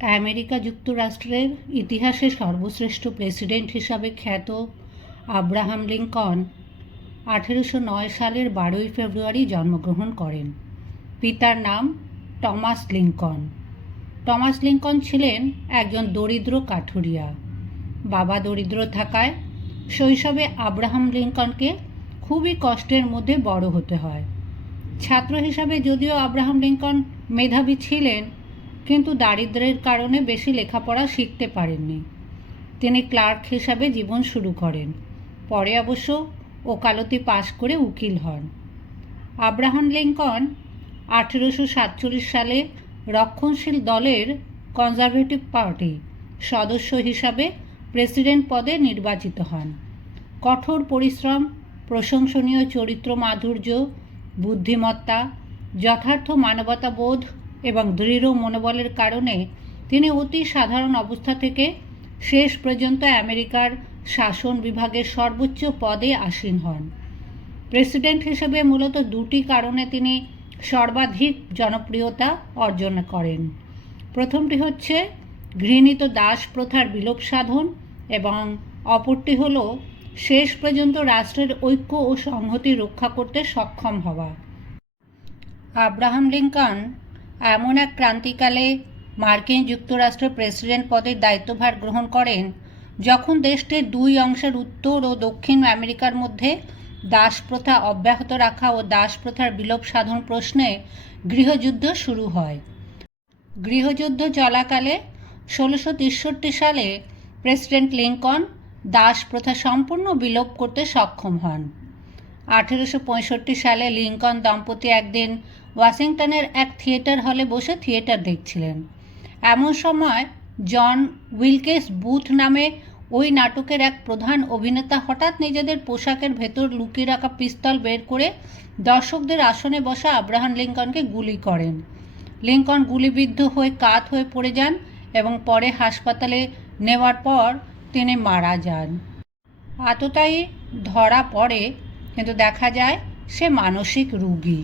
America যুক্তরাষ্ট্রের ইতিহাসে সর্বশ্রেষ্ঠ প্রেসিডেন্ট হিসাবে খ্যাত আব্রাহাম লিঙ্কন আঠেরোশো নয় সালের বারোই ফেব্রুয়ারি জন্মগ্রহণ করেন। পিতার নাম টমাস লিঙ্কন। টমাস লিঙ্কন ছিলেন একজন দরিদ্র কাঠুরিয়া। বাবা দরিদ্র থাকায় শৈশবে আব্রাহাম লিঙ্কনকে খুবই কষ্টের মধ্যে বড় হতে হয়। ছাত্র হিসাবে যদিও আব্রাহাম লিঙ্কন মেধাবী ছিলেন কিন্তু দারিদ্র্যের কারণে বেশি লেখাপড়া শিখতে পারেননি। তিনি ক্লার্ক হিসাবে জীবন শুরু করেন। পরে অবশ্য ওকালতি পাশ করে উকিল হন। আব্রাহাম লিঙ্কন আঠেরোশো সাতচল্লিশ সালে রক্ষণশীল দলের কনজারভেটিভ পার্টি সদস্য হিসাবে প্রেসিডেন্ট পদে নির্বাচিত হন। কঠোর পরিশ্রম, প্রশংসনীয় চরিত্র মাধুর্য, বুদ্ধিমত্তা, যথার্থ মানবতাবোধ এবং দৃঢ় মনোবলের কারণে তিনি অতি সাধারণ অবস্থা থেকে শেষ পর্যন্ত আমেরিকার শাসন বিভাগের সর্বোচ্চ পদে আসীন হন। প্রেসিডেন্ট হিসেবে মূলত দুটি কারণে তিনি সর্বাধিক জনপ্রিয়তা অর্জন করেন। প্রথমটি হচ্ছে ঘৃণিত দাস প্রথার বিলোপ সাধন এবং অপরটি হল শেষ পর্যন্ত রাষ্ট্রের ঐক্য ও সংহতি রক্ষা করতে সক্ষম হওয়া। আব্রাহাম লিঙ্কন এমন এক ক্রান্তিকালে মার্কিন যুক্তরাষ্ট্রের প্রেসিডেন্ট পদের দায়িত্বভার গ্রহণ করেন, যখন দেশটির দুই অংশের উত্তর ও দক্ষিণ আমেরিকার মধ্যে দাস প্রথা অব্যাহত রাখা ও দাস প্রথার বিলোপ সাধন প্রশ্নে গৃহযুদ্ধ শুরু হয়। গৃহযুদ্ধ চলাকালে ষোলোশো তেষট্টি সালে প্রেসিডেন্ট লিঙ্কন দাস প্রথা সম্পূর্ণ বিলোপ করতে সক্ষম হন। আঠেরোশো পঁয়ষট্টি সালে লিঙ্কন দম্পতি একদিন ওয়াশিংটনের এক থিয়েটার হলে বসে থিয়েটার দেখছিলেন। এমন সময় জন উইলকেস বুথ নামে ওই নাটকের এক প্রধান অভিনেতা হঠাৎ নিজেদের পোশাকের ভেতর লুকিয়ে রাখা পিস্তল বের করে দর্শকদের আসনে বসা আব্রাহাম লিঙ্কনকে গুলি করেন। লিঙ্কন গুলিবিদ্ধ হয়ে কাত হয়ে পড়ে যান এবং পরে হাসপাতালে নেওয়ার পর তিনি মারা যান। আততায়ী ধরা পড়ে কিন্তু দেখা যায় সে মানসিক রোগী।